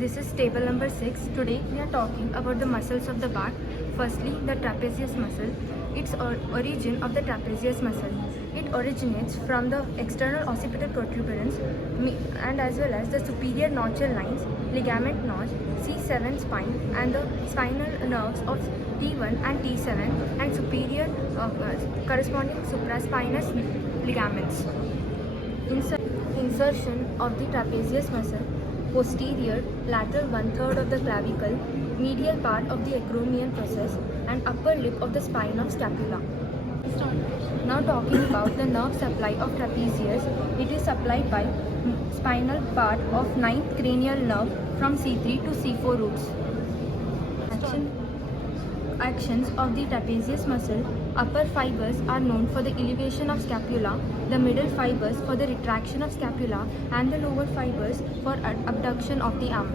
This is table number 6. Today we are talking about the muscles of the back. Firstly, the trapezius muscle. Its origin of the trapezius muscle. It originates from the external occipital protuberance and as well as the superior nodular lines, ligament notch, C7 spine and the spinal nerves of T1 and T7 and superior corresponding supraspinous ligaments. Insertion of the trapezius muscle. Posterior, lateral 1/3 of the clavicle, medial part of the acromion process and upper lip of the spine of scapula. Now talking about the nerve supply of trapezius, it is supplied by spinal part of 9th cranial nerve from C3 to C4 roots. Actions of the trapezius muscle. Upper fibers are known for the elevation of scapula, the middle fibers for the retraction of scapula and the lower fibers for abduction of the arm.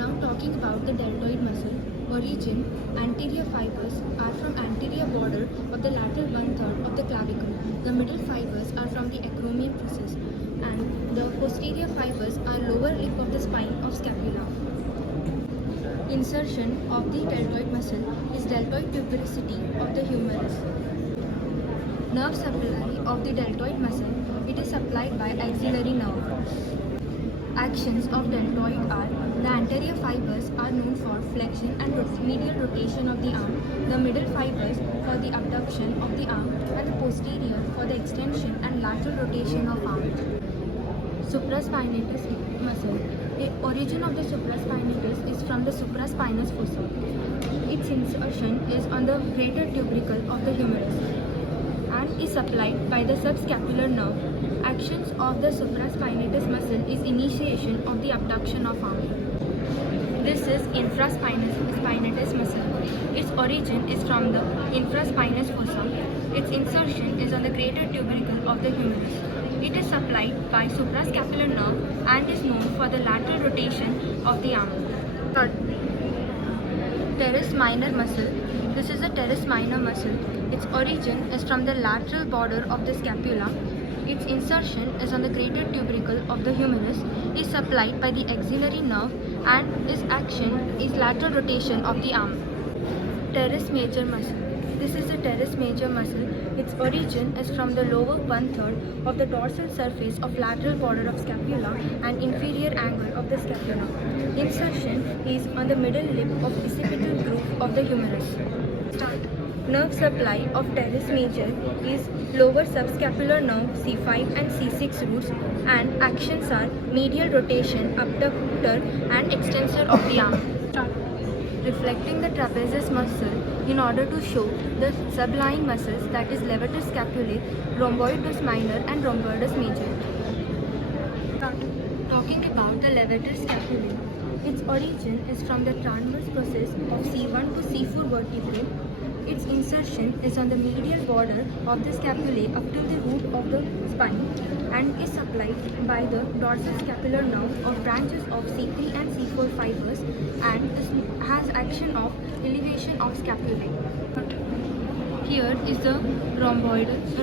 Now talking about the deltoid muscle. Origin. Anterior fibers are from anterior border of the lateral 1/3 of the clavicle. The middle fibers are from the acromion process and the posterior fibers are lower lip of the spine of scapula. Insertion of the deltoid muscle is deltoid tuberosity of the humerus. Nerve supply of the deltoid muscle. It is supplied by axillary nerve. Actions of deltoid are: the anterior fibers are known for flexion and medial rotation of the arm, the middle fibers for the abduction of the arm, and the posterior for the extension and lateral rotation of arm. Supraspinatus muscle. The origin of the supraspinatus is from the supraspinous fossa. Its insertion is on the greater tubercle of the humerus and is supplied by the subscapular nerve. Actions of the supraspinatus muscle is initiation of the abduction of arm. This is infraspinatus muscle. Its origin is from the infraspinous fossa. Its insertion is on the greater tubercle of the humerus. It is supplied by suprascapular nerve and is known for the lateral rotation of the arm. Teres minor muscle. This is the teres minor muscle. Its origin is from the lateral border of the scapula. Its insertion is on the greater tubercle of the humerus, is supplied by the axillary nerve and its action is lateral rotation of the arm. Teres major muscle. This is the teres major muscle. Its origin is from the lower 1/3 of the dorsal surface of lateral border of scapula and inferior angle of the scapula. Insertion is on the middle lip of occipital groove of the humerus. Nerve supply of teres major is lower subscapular nerve C5 and C6 roots and actions are medial rotation, abductor and extensor of the arm. Reflecting the trapezius muscle in order to show the sublying muscles, that is levator scapulae, rhomboides minor and rhomboides major. Talking about the levator scapulae, its origin is from the transverse process of C1 to C4 vertebrae. Its insertion is on the medial border of the scapulae up to the root of the spine and is supplied by the dorsal scapular nerve of branches of C3 and C4 fibers and has action of elevation of scapulae. Here is the rhomboides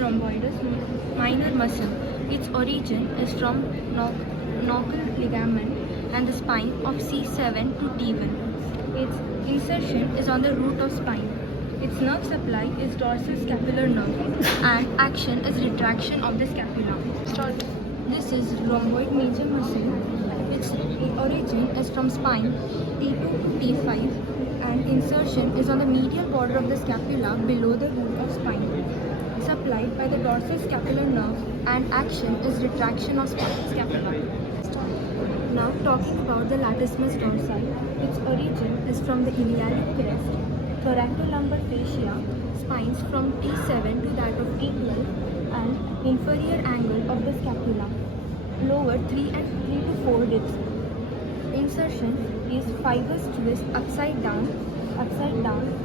minor muscle. Its origin is from knuckle ligament and the spine of C7 to T1. Its insertion is on the root of spine. Its nerve supply is dorsal scapular nerve and action is retraction of the scapula. This is rhomboid major muscle. Its origin is from spine T2 to T5 and insertion is on the medial border of the scapula below the root of spine. Supplied by the dorsal scapular nerve and action is retraction of scapula. Now talking about the latissimus dorsi. Its origin is from the iliac crest, thoracolumbar fascia, spines from T7 to that of T12 and inferior angle of the scapula, lower 3 to 4 dips. Insertion is fibers twist upside down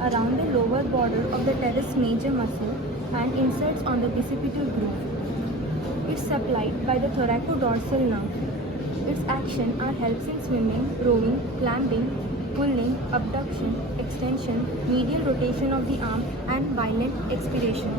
around the lower border of the teres major muscle and inserts on the bicipital groove. It's supplied by the thoracodorsal nerve. Its action are helps in swimming, rowing, clamping, pulling, abduction, extension, medial rotation of the arm and violent expiration.